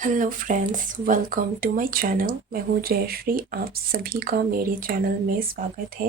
Hello friends, welcome to my channel. मैं हूँ जयश्री। आप सभी का मेरे चैनल में स्वागत है।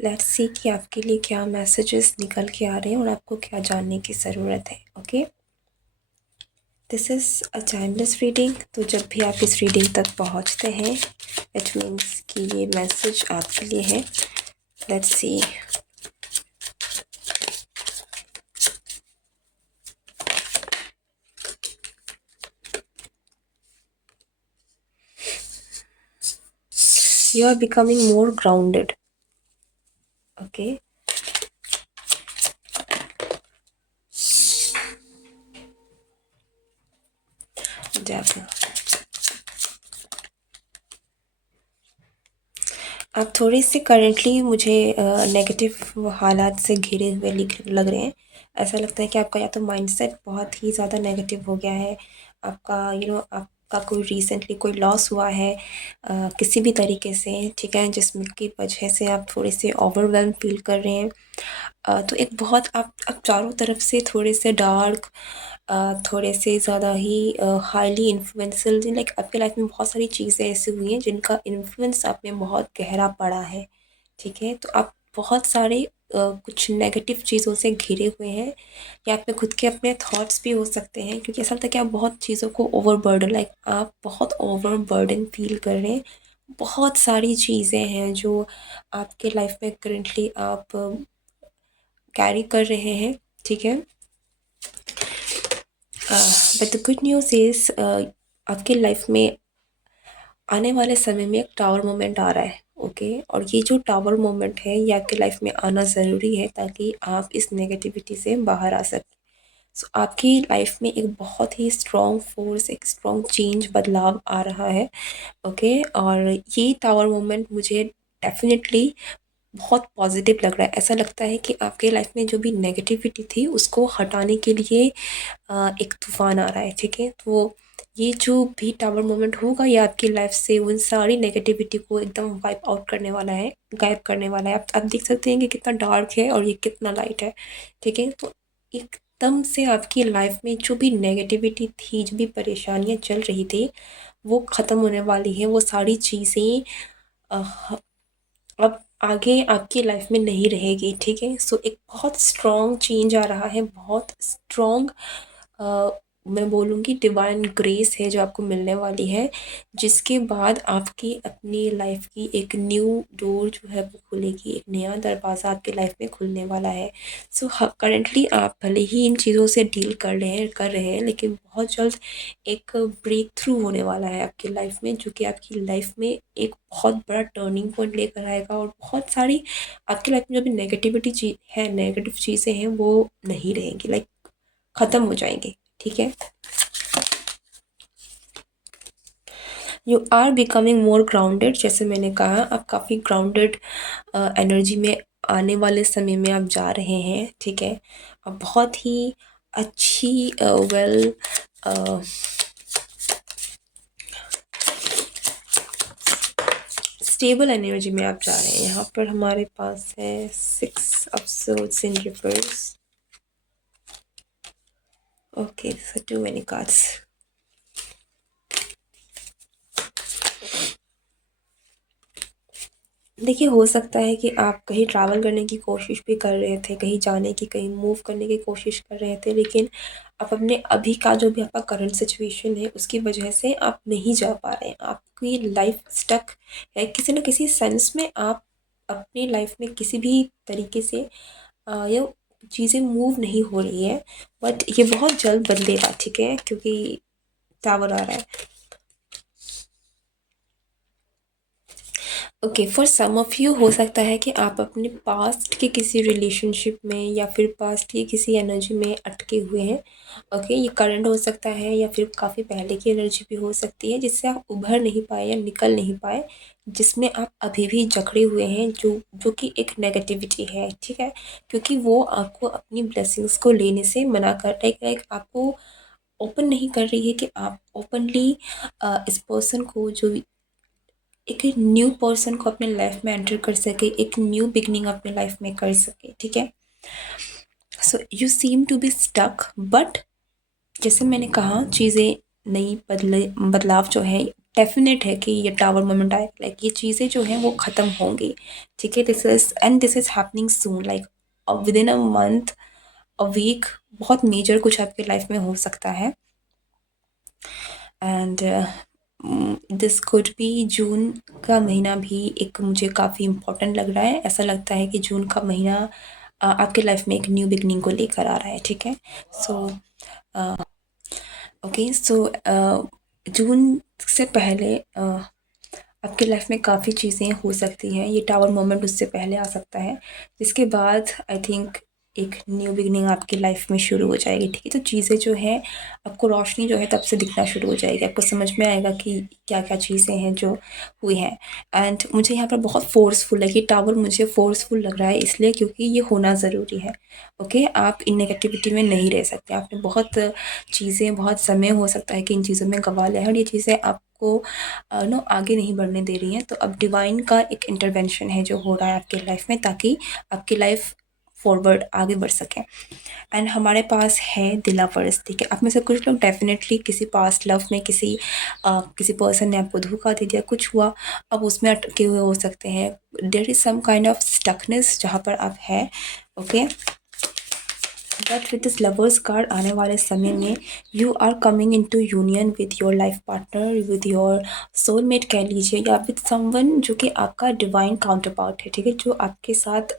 लेट्स सी कि आपके लिए क्या मैसेजेस निकल के आ रहे हैं और आपको क्या जानने की ज़रूरत है। Okay, this is a timeless reading. तो जब भी आप इस रीडिंग तक पहुँचते हैं, इट मीन्स कि ये मैसेज आपके लिए है। Let's see. You are becoming more grounded. Okay, devil. आप थोड़ी सी करंटली मुझे नेगेटिव हालात से घिरे हुए लग रहे हैं। ऐसा लगता है कि आपका या तो माइंडसेट बहुत ही ज़्यादा नेगेटिव हो गया है। आपका आपका कोई रिसेंटली कोई लॉस हुआ है किसी भी तरीके से, ठीक है, जिसमें की वजह से आप थोड़े से ओवरवेल्म फील कर रहे हैं। तो एक बहुत आप चारों तरफ से थोड़े से डार्क, थोड़े से ज़्यादा ही हाईली इन्फ्लुएंशियल, लाइक आपके लाइफ में बहुत सारी चीज़ें ऐसी हुई हैं जिनका इन्फ्लुएंस आप में बहुत गहरा पड़ा है। ठीक है, तो आप बहुत सारे कुछ नेगेटिव चीज़ों से घिरे हुए हैं, या आप में खुद के अपने थॉट्स भी हो सकते हैं, क्योंकि ऐसा लगता है कि आप बहुत चीज़ों को ओवरबर्डन, लाइक आप बहुत ओवरबर्डन फील कर रहे हैं। बहुत सारी चीज़ें हैं जो आपके लाइफ में करंटली आप कैरी कर रहे हैं। ठीक है, but the good news is आपके लाइफ में आने वाले समय में एक टावर मोमेंट आ रहा है। ओके, और ये जो टावर मोमेंट है ये आपके लाइफ में आना ज़रूरी है ताकि आप इस नेगेटिविटी से बाहर आ सकें। सो आपकी लाइफ में एक बहुत ही स्ट्रॉन्ग फोर्स, एक स्ट्रॉन्ग चेंज, बदलाव आ रहा है। ओके, और ये टावर मोमेंट मुझे डेफिनेटली बहुत पॉजिटिव लग रहा है। ऐसा लगता है कि आपके लाइफ में जो भी नेगेटिविटी थी उसको हटाने के लिए एक तूफान आ रहा है। ठीक है, तो ये जो भी टावर मोमेंट होगा ये आपकी लाइफ से उन सारी नेगेटिविटी को एकदम वाइप आउट करने वाला है, गायब करने वाला है। आप देख सकते हैं कि कितना डार्क है और ये कितना लाइट है। ठीक है, तो एकदम से आपकी लाइफ में जो भी नेगेटिविटी थी, जो भी परेशानियां चल रही थी, वो ख़त्म होने वाली है। वो सारी चीज़ें अब आगे आपकी लाइफ में नहीं रहेगी। ठीक है, सो एक बहुत स्ट्रॉन्ग चेंज आ रहा है, बहुत स्ट्रॉन्ग, मैं बोलूँगी डिवाइन ग्रेस है जो आपको मिलने वाली है, जिसके बाद आपकी अपनी लाइफ की एक न्यू डोर जो है वो खुलेगी, एक नया दरवाज़ा आपकी लाइफ में खुलने वाला है। सो करंटली आप भले ही इन चीज़ों से डील कर रहे हैं, लेकिन बहुत जल्द एक ब्रेक थ्रू होने वाला है आपकी लाइफ में, जो कि आपकी लाइफ में एक बहुत बड़ा टर्निंग पॉइंट लेकर आएगा, और बहुत सारी आपकी लाइफ में जो भी नेगेटिविटी है, नेगेटिव चीज़ें हैं, वो नहीं रहेंगी, लाइक ख़त्म हो जाएंगे। ठीक है, you are becoming more grounded. जैसे मैंने कहा, आप काफ़ी ग्राउंडेड एनर्जी में आने वाले समय में आप जा रहे हैं। ठीक है, आप बहुत ही अच्छी वेल स्टेबल एनर्जी में आप जा रहे हैं। यहाँ पर हमारे पास है 6 of swords in reverse. Okay, so too many cards. देखिए, हो सकता है कि आप कहीं ट्रैवल करने की कोशिश भी कर रहे थे, कहीं जाने की, कहीं मूव करने की कोशिश कर रहे थे, लेकिन आप अपने अभी का जो भी आपका करंट सिचुएशन है उसकी वजह से आप नहीं जा पा रहे हैं। आपकी लाइफ स्टक है किसी न किसी सेंस में। आप अपनी लाइफ में किसी भी तरीके से ये चीज़ें मूव नहीं हो रही है, बट ये बहुत जल्द बदलेगा। ठीक है, क्योंकि टावर आ रहा है। Okay, for some of you हो सकता है कि आप अपने पास्ट के किसी रिलेशनशिप में या फिर पास्ट की किसी एनर्जी में अटके हुए हैं। ओके, ये करंट हो सकता है या फिर काफ़ी पहले की एनर्जी भी हो सकती है, जिससे आप उभर नहीं पाए या निकल नहीं पाए, जिसमें आप अभी भी जकड़े हुए हैं, जो जो कि एक नेगेटिविटी है। ठीक है, क्योंकि वो आपको अपनी ब्लेसिंग्स को लेने से मना कर, लाइक आपको ओपन नहीं कर रही है कि आप ओपनली इस पर्सन को, जो एक न्यू पर्सन को अपने लाइफ में एंटर कर सके, एक न्यू बिगनिंग अपने लाइफ में कर सके। ठीक है, so you seem to be stuck, but जैसे मैंने कहा, चीज़ें नई बदलाव जो है डेफिनेट है कि ये टावर मोमेंट आए, लाइक ये चीज़ें जो हैं वो ख़त्म होंगी, ठीक है। This is happening soon, like within a month, a week, बहुत मेजर कुछ आपके लाइफ में हो सकता है। And this could be June का महीना भी एक मुझे काफ़ी इम्पोर्टेंट लग रहा है। ऐसा लगता है कि जून का महीना आपके लाइफ में एक न्यू बिगनिंग को लेकर आ रहा है, ठीक है। सो ओके, सो जून से पहले आपके लाइफ में काफ़ी चीज़ें हो सकती हैं। ये टावर मोमेंट उससे पहले आ सकता है, जिसके बाद आई थिंक एक न्यू बिगनिंग आपकी लाइफ में शुरू हो जाएगी, ठीक है। तो चीज़ें जो हैं, आपको रोशनी जो है तब से दिखना शुरू हो जाएगी, आपको समझ में आएगा कि क्या क्या चीज़ें हैं जो हुई हैं। एंड मुझे यहाँ पर बहुत फोर्सफुल है, कि टावर मुझे फोर्सफुल लग रहा है इसलिए क्योंकि ये होना ज़रूरी है। ओके, आप इन नेगेटिविटी में नहीं रह सकते। आपने बहुत चीज़ें, बहुत समय हो सकता है कि इन चीज़ों में गंवा लिया है, और ये चीज़ें आपको नो आगे नहीं बढ़ने दे रही हैं। तो अब डिवाइन का एक इंटरवेंशन है जो हो रहा है आपके लाइफ में, ताकि आपकी लाइफ फॉरवर्ड आगे बढ़ सके। एंड हमारे पास है दिला फर्ज, ठीक है। आप में से कुछ लोग डेफिनेटली किसी पास्ट लव में किसी पर्सन ने आपको धोखा दे दिया, कुछ हुआ, अब उसमें अटके हुए हो सकते हैं। There is some kind of stuckness जहाँ पर आप है, okay. But with this lovers card, आने वाले समय में you are coming into union with your life partner, with your soulmate कह लीजिए, या विद समवन जो कि आपका डिवाइन काउंटर पार्ट है, ठीक है, जो आपके साथ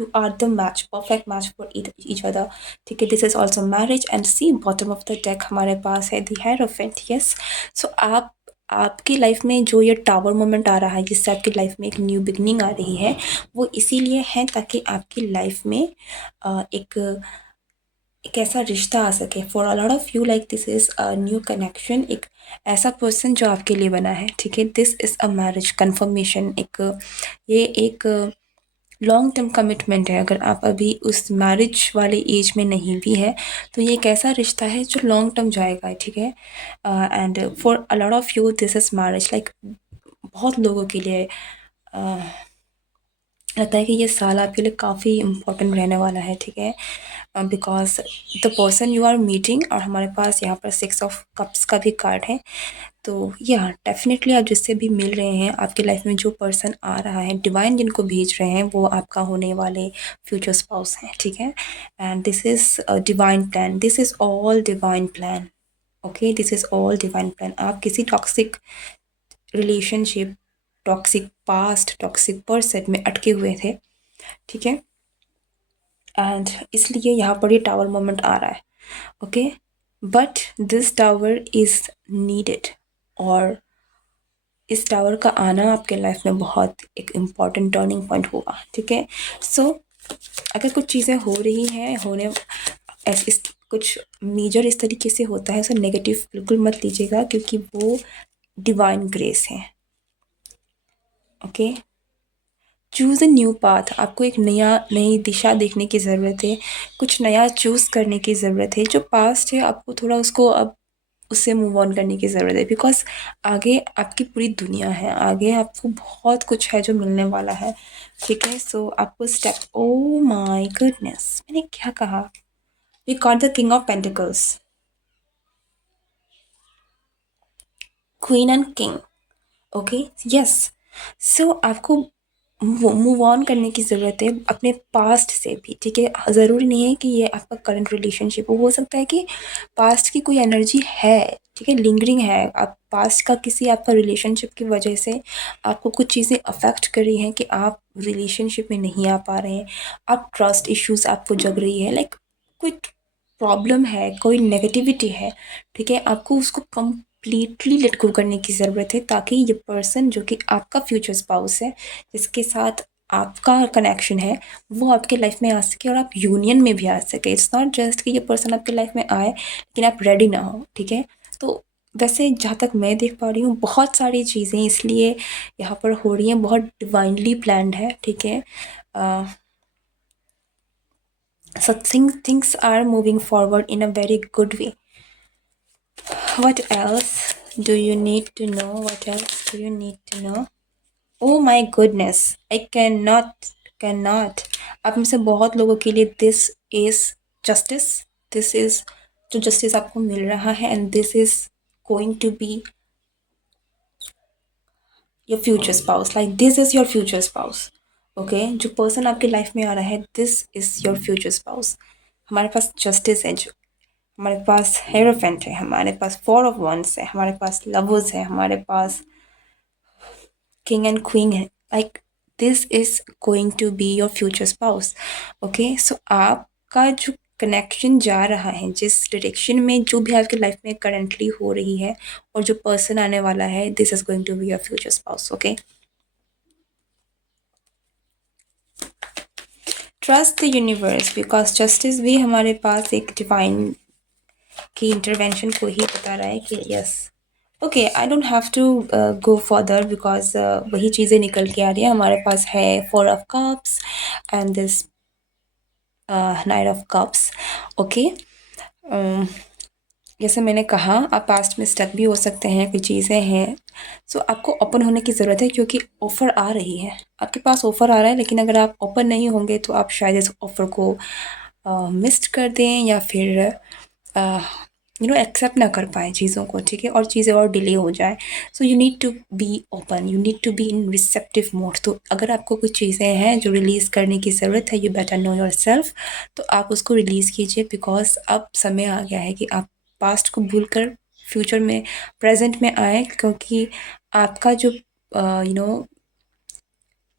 you are the match, perfect match for each other, ठीक है। This is also marriage. And see bottom of the deck हमारे पास है द हेरोफेंट, यस। सो आपकी लाइफ में जो ये टावर मोमेंट आ रहा है, जिससे आपकी लाइफ में एक न्यू बिगनिंग आ रही है, वो इसीलिए है ताकि आपकी लाइफ में एक ऐसा रिश्ता आ सके। For a lot of you, like this is a new connection, एक ऐसा पर्सन जो आपके लिए बना है, ठीक है। This is a marriage confirmation, ये एक लॉन्ग टर्म कमिटमेंट है। अगर आप अभी उस मैरिज वाले एज में नहीं भी है, तो ये एक ऐसा रिश्ता है जो लॉन्ग टर्म जाएगा, ठीक है। And for a lot of you this is marriage, like बहुत लोगों के लिए लगता है कि ये साल आपके लिए काफ़ी इम्पोर्टेंट रहने वाला है, ठीक है। Because the person you are meeting, और हमारे पास यहाँ पर 6 ऑफ कप्स का भी कार्ड है, तो या डेफिनेटली आप जिससे भी मिल रहे हैं, आपकी लाइफ में जो पर्सन आ रहा है, डिवाइन जिनको भेज रहे हैं, वो आपका होने वाले फ्यूचर स्पाउस हैं, ठीक है। And this is divine plan, this is all divine plan, okay, this is all divine plan. आप किसी toxic relationship, toxic past, toxic person में अटके हुए थे, ठीक है। एंड इसलिए यहाँ पर ये टावर मोमेंट आ रहा है, okay. But this tower is needed, और इस टावर का आना आपके लाइफ में बहुत एक इम्पॉर्टेंट टर्निंग पॉइंट होगा, ठीक है। सो अगर कुछ चीज़ें हो रही हैं, कुछ मेजर इस तरीके से होता है, उसे नेगेटिव बिल्कुल मत लीजिएगा, क्योंकि वो डिवाइन ग्रेस है, okay. Choose a new path, आपको एक नई दिशा देखने की ज़रूरत है, कुछ नया चूज़ करने की ज़रूरत है। जो पास्ट है, आपको थोड़ा उसको अब उससे मूव ऑन करने की ज़रूरत है, बिकॉज आगे आपकी पूरी दुनिया है, आगे आपको बहुत कुछ है जो मिलने वाला है, ठीक है। सो आपको स्टेप, ओ माय गुडनेस, मैंने क्या कहा, we got the king of pentacles, queen and king, okay, yes. So आपको मूव ऑन करने की ज़रूरत है अपने पास्ट से भी, ठीक है। ज़रूरी नहीं है कि ये आपका करंट रिलेशनशिप हो सकता है कि पास्ट की कोई एनर्जी है, ठीक है, लिंगरिंग है। आप पास्ट का किसी आपका रिलेशनशिप की वजह से आपको कुछ चीज़ें अफेक्ट कर रही हैं कि आप रिलेशनशिप में नहीं आ पा रहे हैं, आप ट्रस्ट इश्यूज आपको जग रही है, लाइक कोई प्रॉब्लम है, कोई नेगेटिविटी है, ठीक है। आपको उसको कंप्लीटली लेट गो करने की ज़रूरत है, ताकि ये पर्सन जो कि आपका फ्यूचर स्पाउस है, जिसके साथ आपका कनेक्शन है, वो आपके लाइफ में आ सके और आप यूनियन में भी आ सके। इट्स नॉट जस्ट कि ये पर्सन आपके लाइफ में आए लेकिन आप रेडी ना हो, ठीक है। तो वैसे जहाँ तक मैं देख पा रही हूँ, बहुत सारी चीज़ें इसलिए यहाँ पर हो रही हैं, बहुत डिवाइनली प्लान्ड है, ठीक है। So things are moving forward in a very good way. What else do you need to know? What else do you need to know? Oh my goodness, I cannot. आप में से बहुत लोगों के लिए this is justice. This is जो justice आपको मिल रहा है, and this is going to be your future spouse. Like this is your future spouse. Okay जो पर्सन आपकी लाइफ में आ रहा है, this is your future spouse. हमारे पास जस्टिस है, जो हमारे पास हेरोफेंट है, हमारे पास फोर ऑफ वंस है, हमारे पास लवर्स है, हमारे पास किंग एंड क्वीन है. Like this is going to be your future spouse. Okay so आपका जो कनेक्शन जा रहा है, जिस डायरेक्शन में जो भी आपकी लाइफ में करंटली हो रही है, और जो पर्सन आने वाला है, this is going to be your future spouse. Okay trust the universe, because justice भी हमारे पास एक डिवाइन की इंटरवेंशन को ही बता रहा है कि yes. Okay I don't have to go further, because वही चीज़ें निकल के आ रही है. हमारे पास है four of cups and this night of cups. Okay जैसे मैंने कहा, आप पास्ट में स्टक भी हो सकते हैं, कोई चीज़ें हैं. सो आपको ओपन होने की ज़रूरत है, क्योंकि ऑफ़र आ रही है, आपके पास ऑफ़र आ रहा है. लेकिन अगर आप ओपन नहीं होंगे तो आप शायद इस ऑफ़र को मिस कर दें, या फिर एक्सेप्ट ना कर पाएँ चीज़ों को. ठीक है, और चीज़ें और डिले हो जाए. So you need to be open, you need to be in receptive mode. तो अगर आपको कुछ चीज़ें हैं जो रिलीज़ करने की ज़रूरत है, you better know your self. तो आप उसको रिलीज़ कीजिए, बिकॉज अब समय आ गया है कि आप पास्ट को भूल कर फ्यूचर में, प्रेजेंट में आए. क्योंकि आपका जो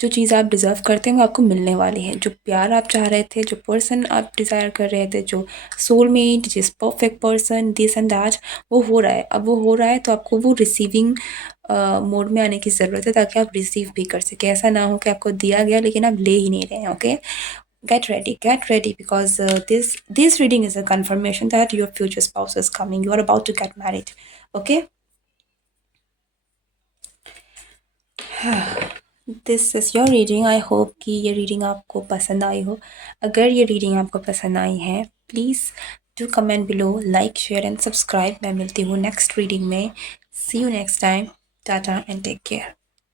जो चीज़ आप डिज़र्व करते हैं वो आपको मिलने वाली है. जो प्यार आप चाह रहे थे, जो पर्सन आप डिज़ायर कर रहे थे, जो सोलमेट, जिस perfect person, this and that, वो हो रहा है. अब वो हो रहा है तो आपको वो रिसीविंग मोड में आने की ज़रूरत है, ताकि आप रिसीव भी कर सकें. ऐसा ना हो कि आपको दिया गया लेकिन आप ले ही नहीं रहे हैं. Okay get ready, because this reading is a confirmation that your future spouse is coming. You are about to get married. Okay this is your reading. I hope कि ये रीडिंग आपको पसंद आई हो. अगर ये रीडिंग आपको पसंद आई है, please do comment below, like, share and subscribe. मैं मिलती हूँ नेक्स्ट रीडिंग में. See you next time. Tata and take care.